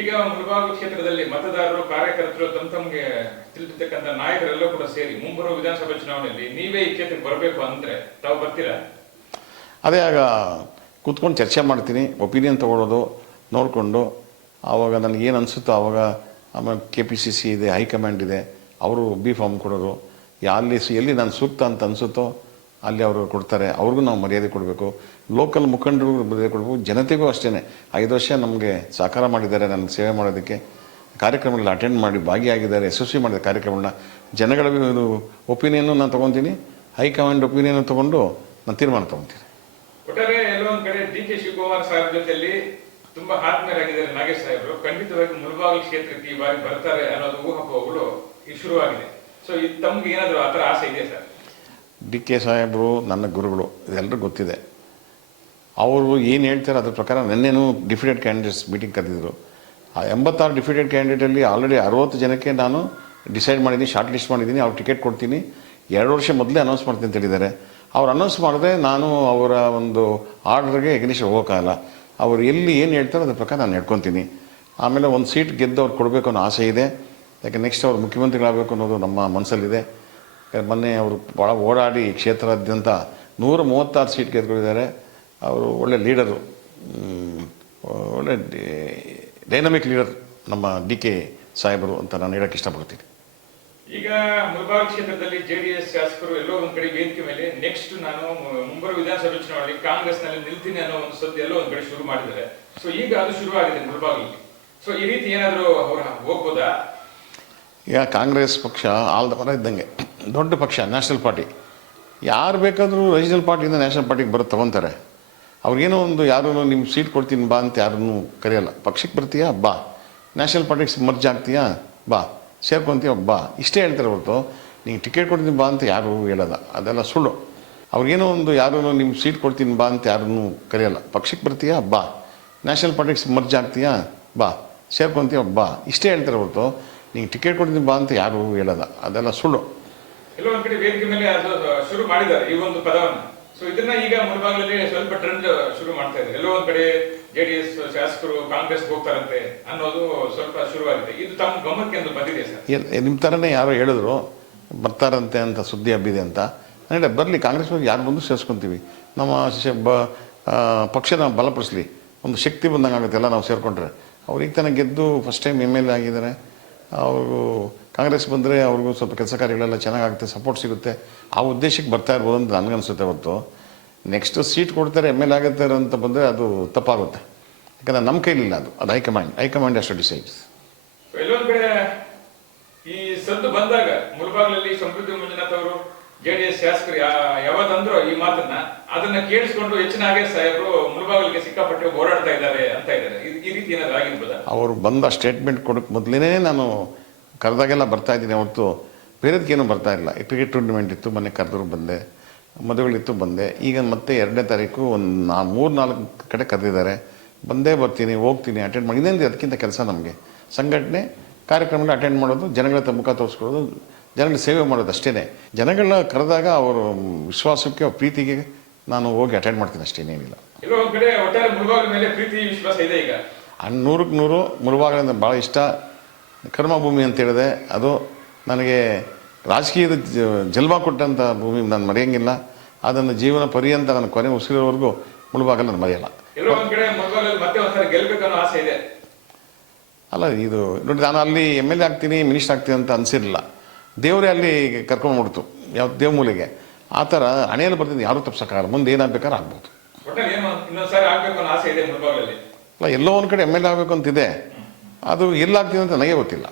ಈಗ ಮುಳಬಾಗಿಲು ಕ್ಷೇತ್ರದಲ್ಲಿ ಮತದಾರರು, ಕಾರ್ಯಕರ್ತರು ತಮ್ಮ ತಮಗೆ ತಿಳಿದಿರ್ತಕ್ಕಂಥ ನಾಯಕರೆಲ್ಲ ಕೂಡ ಸೇರಿ ಮುಂಬರುವ ವಿಧಾನಸಭಾ ಚುನಾವಣೆಯಲ್ಲಿ ನೀವೇ ಈ ಕ್ಷೇತ್ರಕ್ಕೆ ಬರಬೇಕು ಅಂದ್ರೆ ತಾವು ಬರ್ತೀರಾ? ಅದೇ ಆಗ ಕೂತ್ಕೊಂಡು ಚರ್ಚೆ ಮಾಡ್ತೀನಿ, ಒಪಿನಿಯನ್ ತಗೊಳ್ಳೋದು, ನೋಡಿಕೊಂಡು, ಆವಾಗ ನನಗೆ ಏನು ಅನಿಸುತ್ತೋ ಆವಾಗ ಆಮೇಲೆ ಕೆ ಪಿ ಸಿ ಸಿ ಇದೆ, ಹೈಕಮಾಂಡ್ ಇದೆ, ಅವರು ಬಿ ಫಾರ್ಮ್ ಕೊಡೋರು ಎಲ್ಲಿ ಎಲ್ಲಿ ನಾನು ಸೂಕ್ತ ಅಂತ ಅನಿಸುತ್ತೋ ಅಲ್ಲಿ ಅವರು ಕೊಡ್ತಾರೆ, ಅವ್ರಿಗೂ ನಾವು ಮರ್ಯಾದೆ ಕೊಡಬೇಕು. ಲೋಕಲ್ ಮುಖಂಡರಿಗೂ ಮರ್ಯಾದೆ ಕೊಡಬೇಕು. ಜನತೆಗೂ ಅಷ್ಟೇ ಐದು ವರ್ಷ ನಮಗೆ ಸಹಕಾರ ಮಾಡಿದ್ದಾರೆ ನನ್ನ ಸೇವೆ ಮಾಡೋದಕ್ಕೆ. ಕಾರ್ಯಕ್ರಮಗಳಲ್ಲಿ ಅಟೆಂಡ್ ಮಾಡಿ ಭಾಗಿಯಾಗಿದ್ದಾರೆ, ಯಶಸ್ವಿ ಮಾಡಿದ ಕಾರ್ಯಕ್ರಮಗಳನ್ನ. ಜನಗಳ ಒಪಿನಿಯನ್ನು ನಾನು ತೊಗೊತೀನಿ. ಹೈಕಮಾಂಡ್ ಒಪಿನಿಯನ್ ತೊಗೊಂಡು ನಾನು ತೀರ್ಮಾನ ತೊಗೊತೀನಿ. ಒಟ್ಟಾರೆ ಎಲ್ಲೊಂದು ಕಡೆ ಡಿ ಕೆ ಶಿವಕುಮಾರ್ ಸಾಹೇಬ್ ಜೊತೆಯಲ್ಲಿ ತುಂಬಾ ಆತ್ಮೀಯರಾಗಿದ್ದಾರೆ ನಾಗೇಶ್ ಸಾಹೇಬರು. ಖಂಡಿತವಾಗಿ ಮುಳಬಾಗಿಲು ಕ್ಷೇತ್ರಕ್ಕೆ ಈ ಬಾರಿ ಬರ್ತಾರೆ ಅನ್ನೋದು ಊಹಾಪೋಹಗಳು ಶುರುವಾಗಿದೆ. ಸೊ ಇದು ತಮ್ಗೆ ಆ ಆತರ ಆಸೆ ಇದೆಯಾ ಸರ್? ಡಿ ಕೆ ಸಾಹೇಬರು, ನನ್ನ ಗುರುಗಳು ಇದೆಲ್ಲರೂ ಗೊತ್ತಿದೆ. ಅವರು ಏನು ಹೇಳ್ತಾರೆ ಅದ್ರ ಪ್ರಕಾರ ನಿನ್ನೆನೂ ಡಿಫಿಡೆಡ್ ಕ್ಯಾಂಡಿಡೇಟ್ಸ್ ಮೀಟಿಂಗ್ ಕರೆದಿದ್ರು. ಆ ಎಂಬತ್ತಾರು ಡಿಫಿಡೆಡ್ ಕ್ಯಾಂಡಿಡೇಟಲ್ಲಿ ಆಲ್ರೆಡಿ ಅರುವತ್ತು ಜನಕ್ಕೆ ನಾನು ಡಿಸೈಡ್ ಮಾಡಿದ್ದೀನಿ ಶಾರ್ಟ್ ಲಿಸ್ಟ್ ಮಾಡಿದ್ದೀನಿ ಅವ್ರು ಟಿಕೆಟ್ ಕೊಡ್ತೀನಿ. ಎರಡು ವರ್ಷ ಮೊದಲೇ ಅನೌನ್ಸ್ ಮಾಡ್ತೀನಿ ಅಂತ ಹೇಳಿದ್ದಾರೆ. ಅವ್ರು ಅನೌನ್ಸ್ ಮಾಡಿದ್ರೆ ನಾನು ಅವರ ಒಂದು ಆರ್ಡ್ರಿಗೆ ಎಗ್ನಿಸ್ಟ್ ಹೋಗೋಕ್ಕಾಗಲ್ಲ. ಅವ್ರು ಎಲ್ಲಿ ಏನು ಹೇಳ್ತಾರೋ ಅದ್ರ ಪ್ರಕಾರ ನಾನು ನಡ್ಕೊತೀನಿ. ಆಮೇಲೆ ಒಂದು ಸೀಟ್ ಗೆದ್ದು ಅವ್ರು ಕೊಡಬೇಕು ಅನ್ನೋ ಆಸೆ ಇದೆ. ಯಾಕೆ ನೆಕ್ಸ್ಟ್ ಅವ್ರು ಮುಖ್ಯಮಂತ್ರಿಗಳಾಗಬೇಕು ಅನ್ನೋದು ನಮ್ಮ ಮನಸ್ಸಲ್ಲಿದೆ ಮೊನ್ನೆ ಅವರು ಭಾಳ ಓಡಾಡಿ ಕ್ಷೇತ್ರಾದ್ಯಂತ ನೂರ ಮೂವತ್ತಾರು ಸೀಟ್ ಗೆದ್ಕೊಂಡಿದ್ದಾರೆ ಅವರು ಒಳ್ಳೆ ಲೀಡರು. ಒಳ್ಳೆ ಡೈನಮಿಕ್ ಲೀಡರ್ ನಮ್ಮ ಡಿ ಕೆ ಸಾಹೇಬರು ಅಂತ ನಾನು ಹೇಳಕ್ಕೆ ಇಷ್ಟಪಡ್ತೀನಿ. ಈಗ ಮುಲ್ಬಾರ್ ಕ್ಷೇತ್ರದಲ್ಲಿ ಜೆಡಿಎಸ್ ಶಾಸಕರು ಎಲ್ಲೋ ಒಂದ್ ಕಡೆ ವೇದಿಕೆ ಮೇಲೆ ನೆಕ್ಸ್ಟ್ ನಾನು ಮುಂಬರುವ ವಿಧಾನಸಭೆ ಚುನಾವಣೆಯಲ್ಲಿ ಕಾಂಗ್ರೆಸ್ನಲ್ಲಿ ನಿಲ್ತೀನಿ ಅನ್ನೋ ಒಂದು ಸದ್ದು ಎಲ್ಲೋ ಒಂದ್ ಕಡೆ ಶುರು ಮಾಡಿದ್ದಾರೆ. ಸೊ ಈಗ ಅದು ಶುರು ಆಗಿದೆ ಮುಳಬಾಗಿಲಿಗೆ ಸೊ ಈ ರೀತಿ ಏನಾದರೂ ಅವರು ಹೋಗ್ಬೋದಾ? ಈಗ ಕಾಂಗ್ರೆಸ್ ಪಕ್ಷ ಆಲ್ದ ಮರ ಇದ್ದಂಗೆ. ದೊಡ್ಡ ಪಕ್ಷ ನ್ಯಾಷನಲ್ ಪಾರ್ಟಿ ಯಾರು ಬೇಕಾದರೂ ರೀಜನಲ್ ಪಾರ್ಟಿಯಿಂದ ನ್ಯಾಷನಲ್ ಪಾರ್ಟಿಗೆ ಬರೋದು ತೊಗೊತಾರೆ. ಅವ್ರಿಗೇನೋ ಒಂದು, ಯಾರೂ ನಿಮ್ಮ ಸೀಟ್ ಕೊಡ್ತೀನಿ ಬಾ ಅಂತ ಯಾರನ್ನೂ ಕರೆಯಲ್ಲ. ಪಕ್ಷಕ್ಕೆ ಬರ್ತೀಯಾ? ಬಾ. ನ್ಯಾಷನಲ್ ಪಾರ್ಟಿಗೆ ಮರ್ಜ್ ಆಗ್ತೀಯಾ? ಬಾ. ಸೇರ್ಕೊಂತೀಯ? ಬಾ. ಇಷ್ಟೇ ಹೇಳ್ತಾರೆ ಹೊರತು ನೀವು ಟಿಕೆಟ್ ಕೊಡ್ತೀನಿ ಬಾ ಅಂತ ಯಾರೂ ಹೇಳಲ್ಲ. ಅದೆಲ್ಲ ಸುಳ್ಳು. ಅವ್ರಿಗೇನೋ ಒಂದು, ಯಾರೂ ನಿಮ್ಮ ಸೀಟ್ ಕೊಡ್ತೀನಿ ಬಾ ಅಂತ ಯಾರನ್ನೂ ಕರೆಯಲ್ಲ. ಪಕ್ಷಕ್ಕೆ ಬರ್ತೀಯಾ? ಬಾ. ನ್ಯಾಷನಲ್ ಪಾರ್ಟಿಗೆ ಮರ್ಜ್ ಆಗ್ತೀಯಾ? ಬಾ. ಸೇರ್ಕೊಂತೀಯ? ಬಾ. ಇಷ್ಟೇ ಹೇಳ್ತಾರೆ ಹೊರತು ನೀವು ಟಿಕೆಟ್ ಕೊಡ್ತೀನಿ ಬಾ ಅಂತ ಯಾರೂ ಹೇಳಲ್ಲ. ಅದೆಲ್ಲ ಸುಳ್ಳು. ಒಂದ್ ಕಡೆ ವೇದಿಕೆ ಮೇಲೆ ಅದು ಶುರು ಮಾಡಿದ್ದಾರೆ, ಈ ಒಂದು ಪದವನ್ನ. ಸೊ ಇದನ್ನ ಈಗ ಮುಂಭಾಗದಲ್ಲಿ ಸ್ವಲ್ಪ ಟ್ರೆಂಡ್ ಶುರು ಮಾಡ್ತಾ ಇದ್ದಾರೆ. ಎಲ್ಲೋ ಒಂದ್ ಕಡೆ ಜೆಡಿಎಸ್ ಶಾಸಕರು ಕಾಂಗ್ರೆಸ್ ಹೋಗ್ತಾರಂತೆ ಅನ್ನೋದು ಸ್ವಲ್ಪ ಶುರುವಾಗಿದೆ. ಇದು ತಮ್ಮ ಗಮನಕ್ಕೆ ಎಂದು ಬಂದಿದೆ ಸರ್? ನಿಮ್ಮ ಥರನೇ ಯಾರೋ ಹೇಳಿದ್ರು, ಬರ್ತಾರಂತೆ ಅಂತ ಸುದ್ದಿ ಹಬ್ಬಿದೆ ಅಂತ. ಅಂದರೆ ಬರಲಿ, ಕಾಂಗ್ರೆಸ್ ಬಗ್ಗೆ ಯಾರು ಬಂದು ಸೇರಿಸ್ಕೊಂತೀವಿ. ನಮ್ಮ ಬ ಪಕ್ಷನ ಬಲಪಡಿಸ್ಲಿ. ಒಂದು ಶಕ್ತಿ ಬಂದಂಗೆ ಆಗುತ್ತೆ ಎಲ್ಲ ನಾವು ಸೇರಿಕೊಂಡ್ರೆ. ಈಗ ತನಕ ಗೆದ್ದು first time M L A ಆಗಿದ್ದಾರೆ. ಅವರು ಕಾಂಗ್ರೆಸ್ ಬಂದರೆ ಅವ್ರಿಗೂ ಸ್ವಲ್ಪ ಕೆಲಸ ಕಾರ್ಯಗಳೆಲ್ಲ ಚೆನ್ನಾಗಾಗುತ್ತೆ ಸಪೋರ್ಟ್ ಸಿಗುತ್ತೆ. ಆ ಉದ್ದೇಶಕ್ಕೆ ಬರ್ತಾ ಇರ್ಬೋದು ಅಂತ ನನಗನ್ಸುತ್ತೆ ಹೊತ್ತು ನೆಕ್ಸ್ಟ್ ಸೀಟ್ ಕೊಡ್ತಾರೆ ಎಂ ಎಲ್ ಆಗುತ್ತೆ ಅಂತ ಬಂದರೆ ಅದು ತಪ್ಪಾಗುತ್ತೆ. ಯಾಕಂದರೆ ನಮ್ಮ ಕೈಲಿಲ್ಲ ಅದು. ಅದು ಹೈಕಮಾಂಡ್. ಹೈಕಮಾಂಡ್ ಅಷ್ಟು ಡಿಸೈಡ್ಸ್ ಕಡೆ ಈ ಸದ್ದು ಬಂದಾಗ ಮುಳಬಾಗ್ಲಲ್ಲಿ ಸಮೃದ್ಧಿ ಮಂಜುನಾಥ್ ಅವರು ಜೆಡಿಎಸ್ ಶಾಸಕರು ಯಾ- ಯಾವತ್ತಂದ್ರು ಈ ಮಾತನ್ನ ಅದನ್ನ ಕೇಳಿಸ್ಕೊಂಡು ಹೆಚ್ಚಿನ ಹಾಗೆ ಸಾಹೇಬರು ಮುಳುಬಾಗಿಲಿಗೆ ಸಿಕ್ಕಾಪಟ್ಟೆ ಹೋರಾಡ್ತಾ ಇದ್ದಾರೆ ಅಂತ ಇದ್ದಾರೆ. ಈ ರೀತಿ ಏನಾದ್ರು ಆಗಿರ್ಬೋದಾ? ಅವರು ಬಂದ ಸ್ಟೇಟ್ಮೆಂಟ್ ಕೊಡಕ್ಕೆ ಮೊದಲೇ ನಾನು ಕರೆದಾಗೆಲ್ಲ ಬರ್ತಾ ಇದ್ದೀನಿ, ಅವತ್ತು ಬೇರೆದಕ್ಕೇನು ಬರ್ತಾ ಇಲ್ಲ. ಕ್ರಿಕೆಟ್ ಟೂರ್ನಿಮೆಂಟ್ ಇತ್ತು, ಮೊನ್ನೆ ಕರೆದ್ರು ಬಂದೆ, ಮದುವೆಗಳಿತ್ತು, ಬಂದೆ. ಈಗ ಮತ್ತೆ ಎರಡನೇ ತಾರೀಕು ಒಂದು ನಾ ಮೂರು ನಾಲ್ಕು ಕಡೆ ಕರೆದಿದ್ದಾರೆ. ಬಂದೇ ಬರ್ತೀನಿ, ಹೋಗ್ತೀನಿ ಅಟೆಂಡ್ ಮಾಡಿ. ಇನ್ನೇನು ಅದಕ್ಕಿಂತ ಕೆಲಸ ನಮಗೆ. ಸಂಘಟನೆ ಕಾರ್ಯಕ್ರಮಗಳು ಅಟೆಂಡ್ ಮಾಡೋದು, ಜನಗಳ ಮುಖ ತೋರಿಸ್ಕೊಳ್ಳೋದು ಜನಗಳ ಸೇವೆ ಮಾಡೋದು ಅಷ್ಟೇ ಜನಗಳನ್ನ ಕರೆದಾಗ ಅವರು ವಿಶ್ವಾಸಕ್ಕೆ ಅವ್ರ ಪ್ರೀತಿಗೆ ನಾನು ಹೋಗಿ ಅಟೆಂಡ್ ಮಾಡ್ತೀನಿ ಅಷ್ಟೇ ಏನಿಲ್ಲ ನೂರಕ್ಕೆ ನೂರು ಮುಳುಬಾಗಿಲಿಂದ ಭಾಳ ಇಷ್ಟ. ಕರ್ಮಭೂಮಿ ಅಂತ ಹೇಳಿದೆ. ಅದು ನನಗೆ ರಾಜಕೀಯದ ಜ- ಜನ್ಮ ಕೊಟ್ಟಂಥ ಭೂಮಿ ನಾನು ಮರೆಯಂಗಿಲ್ಲ. ಅದನ್ನು ಜೀವನ ಪರ್ಯಂತ ನನ್ನ ಕೊನೆ ಉಸಿರೋವರೆಗೂ ಮುಳುಬಾಗಲು ನಾನು ಮರೆಯಲ್ಲ. ಅಲ್ಲ ಇದು ನೋಡಿ ನಾನು ಅಲ್ಲಿ ಎಂ ಎಲ್ ಎ ಆಗ್ತೀನಿ ಮಿನಿಸ್ಟರ್ ಆಗ್ತೀನಿ ಅಂತ ಅನಿಸಿರಲಿಲ್ಲ. ದೇವರೇ ಅಲ್ಲಿ ಕರ್ಕೊಂಡ್ಬಿಡ್ತು ಯಾವ ದೇವಮೂಲೆಗೆ ಆ ಥರ ಹಣೆಯಲ್ಲಿ ಬರ್ತಿದ್ದು ಯಾರೂ ತಪ್ಸಕ್ಕಾಗಲ್ಲ ಮುಂದೆ ಏನಾಗಬೇಕಾದ್ರೆ ಆಗ್ಬೋದು. ಇಲ್ಲ ಎಲ್ಲೋ ಒಂದು ಕಡೆ ಎಂ ಎಲ್ ಎ ಆಗಬೇಕು ಅಂತಿದೆ. ಅದು ಎಲ್ಲಾಗ್ತೀನಿ ಅಂತ ನನಗೆ ಗೊತ್ತಿಲ್ಲ.